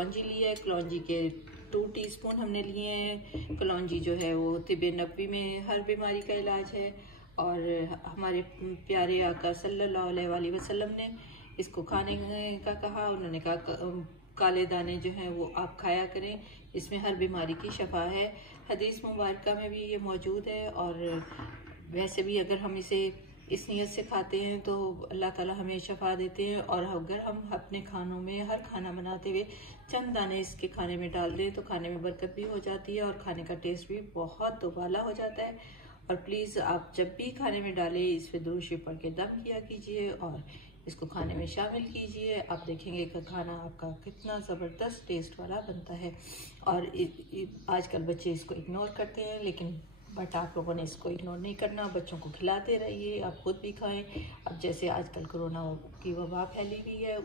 कलौंजी ली है, कलौंजी के 2 टीस्पून हमने लिए हैं। कलौंजी जो है वो तिब नबवी में हर बीमारी का इलाज है, और हमारे प्यारे आका सल्लल्लाहु अलैहि वसल्लम ने इसको खाने का कहा। उन्होंने कहा काले दाने जो हैं वो आप खाया करें, इसमें हर बीमारी की शफा है। हदीस मुबारक में भी ये मौजूद है, और वैसे भी अगर हम इसे इस नीयत से खाते हैं तो अल्लाह ताला हमें शफा देते हैं। और अगर हम अपने खानों में हर खाना बनाते हुए चंद दाने इसके खाने में डाल दें तो खाने में बरकत भी हो जाती है और खाने का टेस्ट भी बहुत दोबाला हो जाता है। और प्लीज़ आप जब भी खाने में डालें इस पर दुरूद शरीफ पढ़ के दम किया कीजिए और इसको खाने में शामिल कीजिए। आप देखेंगे कि खाना आपका कितना ज़बरदस्त टेस्ट वाला बनता है। और आजकल बच्चे इसको इग्नोर करते हैं, लेकिन बट आप लोगों ने इसको इग्नोर नहीं करना, बच्चों को खिलाते रहिए, आप खुद भी खाएं। अब जैसे आजकल कोरोना की वबा फैली हुई है,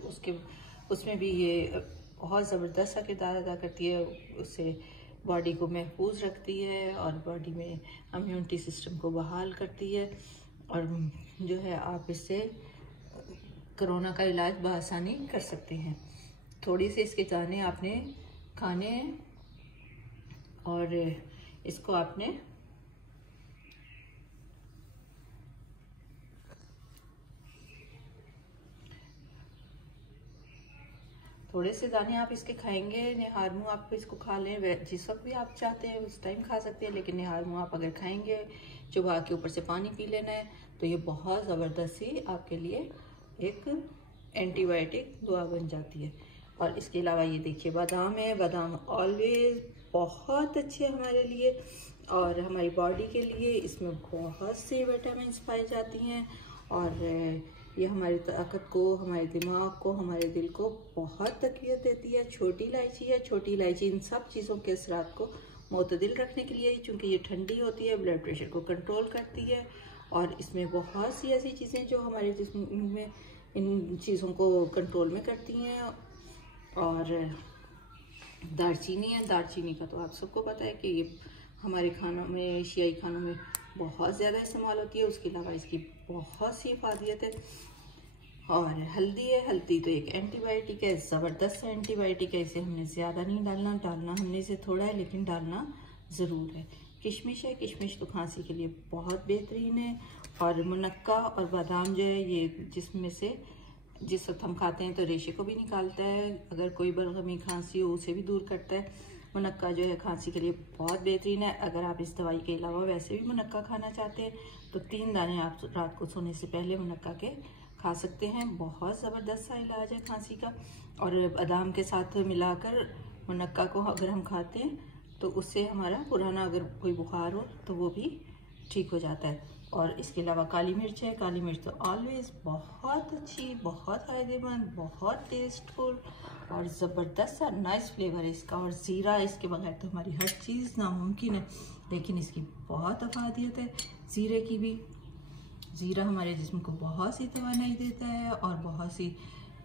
उसमें भी ये बहुत ज़बरदस्त सा किरदार अदा करती है। उससे बॉडी को महफूज रखती है और बॉडी में इम्यूनिटी सिस्टम को बहाल करती है, और जो है आप इससे कोरोना का इलाज बआसानी कर सकते हैं। थोड़ी सी इसके दाने आपने खाने हैं और इसको आपने थोड़े से दाने आप इसके खाएंगे। निहार मुँह आप इसको खा लें, जिस वक्त भी आप चाहते हैं उस टाइम खा सकते हैं, लेकिन निहार मुँह आप अगर खाएंगे, चुबा के ऊपर से पानी पी लेना है, तो ये बहुत ज़बरदस्त सी आपके लिए एक एंटीबायोटिक दुआ बन जाती है। और इसके अलावा ये देखिए बादाम है। बादाम ऑलवेज बहुत अच्छे हमारे लिए और हमारी बॉडी के लिए। इसमें बहुत से विटामिन पाई जाती हैं और ये हमारी ताकत को, हमारे दिमाग को, हमारे दिल को बहुत तकवीत देती है। छोटी इलायची है, छोटी इलायची इन सब चीज़ों के असरात को मुतदिल रखने के लिए, चूँकि ये ठंडी होती है, ब्लड प्रेशर को कंट्रोल करती है। और इसमें बहुत सी ऐसी चीज़ें जो हमारे जिस्म में इन चीज़ों को कंट्रोल में करती हैं। और दालचीनी है। दालचीनी का तो आप सबको पता है कि ये हमारे खानों में, एशियाई खानों में बहुत ज़्यादा इस्तेमाल होती है। उसके अलावा इसकी बहुत सी इफादियत है। और हल्दी है। हल्दी तो एक एंटीबायोटिक है, ज़बरदस्त एंटीबायोटिक है। इसे हमने ज़्यादा नहीं डालना, डालना हमने इसे थोड़ा है, लेकिन डालना ज़रूर है। किशमिश है। किशमिश तो खांसी के लिए बहुत बेहतरीन है। और मुनक्का और बादाम जो है ये जिसमें से जिस वक्त हम खाते हैं तो रेशे को भी निकालता है, अगर कोई बलगमी खांसी हो उसे भी दूर करता है। मुनक्का जो है खांसी के लिए बहुत बेहतरीन है। अगर आप इस दवाई के अलावा वैसे भी मुनक्का खाना चाहते हैं तो 3 दाने आप रात को सोने से पहले मुनक्का के खा सकते हैं। बहुत ज़बरदस्त सा इलाज है खांसी का। और बादाम के साथ मिलाकर मुनक्का को अगर हम खाते हैं तो उससे हमारा पुराना अगर कोई बुखार हो तो वो भी ठीक हो जाता है। और इसके अलावा काली मिर्च है। काली मिर्च तो ऑलवेज बहुत अच्छी, बहुत फ़ायदेमंद, बहुत टेस्टफुल और ज़बरदस्त सा नाइस फ्लेवर है इसका। और ज़ीरा, इसके बगैर तो हमारी हर चीज़ नामुमकिन है, लेकिन इसकी बहुत अफादियत है ज़ीरे की भी। ज़ीरा हमारे जिस्म को बहुत सी तवानाई देता है और बहुत सी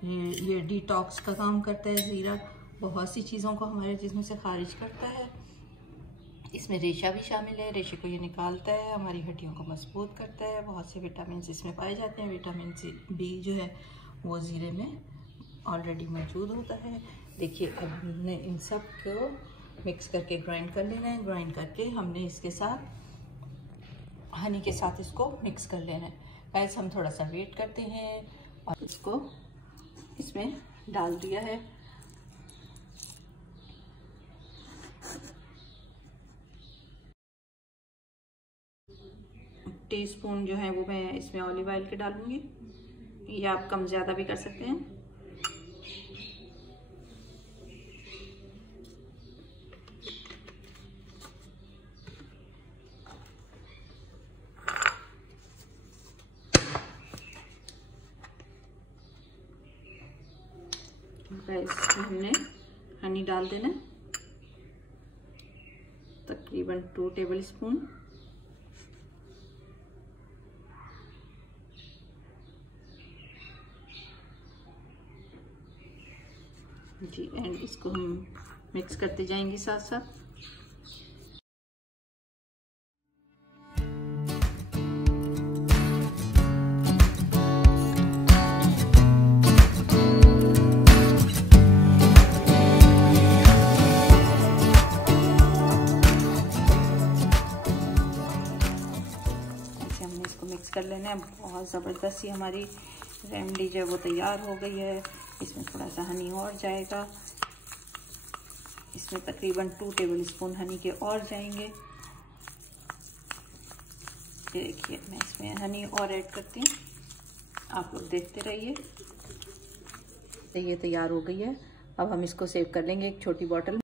ये डिटॉक्स का काम करता है। ज़ीरा बहुत सी चीज़ों को हमारे जिस्म से खारिज करता है। इसमें रेशा भी शामिल है। रेशे को ये निकालता है, हमारी हड्डियों को मजबूत करता है। बहुत से विटामिन इसमें पाए जाते हैं। विटामिन बी जो है वो ज़ीरे में ऑलरेडी मौजूद होता है। देखिए अब हमने इन सब को मिक्स करके ग्राइंड कर लेना है। ग्राइंड करके हमने इसके साथ हनी के साथ इसको मिक्स कर लेना है। गाइस हम थोड़ा सा वेट करते हैं और इसको इसमें डाल दिया है। टीस्पून जो है वो मैं इसमें ऑलिव ऑयल के डालूंगी, या आप कम ज़्यादा भी कर सकते हैं। इसमें हमने हनी डाल देना, तकरीबन 2 टेबल स्पून। जी एंड इसको हम मिक्स करते जाएंगे साथ साथ। कर लेना है। बहुत ज़बरदस्त ही हमारी रेमडी जो है वो तैयार हो गई है। इसमें थोड़ा सा हनी और जाएगा, इसमें तकरीबन 2 टेबल स्पून हनी के और जाएंगे। ये देखिए मैं इसमें हनी और ऐड करती हूँ, आप लोग देखते रहिए। तो ये तैयार हो गई है। अब हम इसको सेव कर लेंगे एक छोटी बॉटल।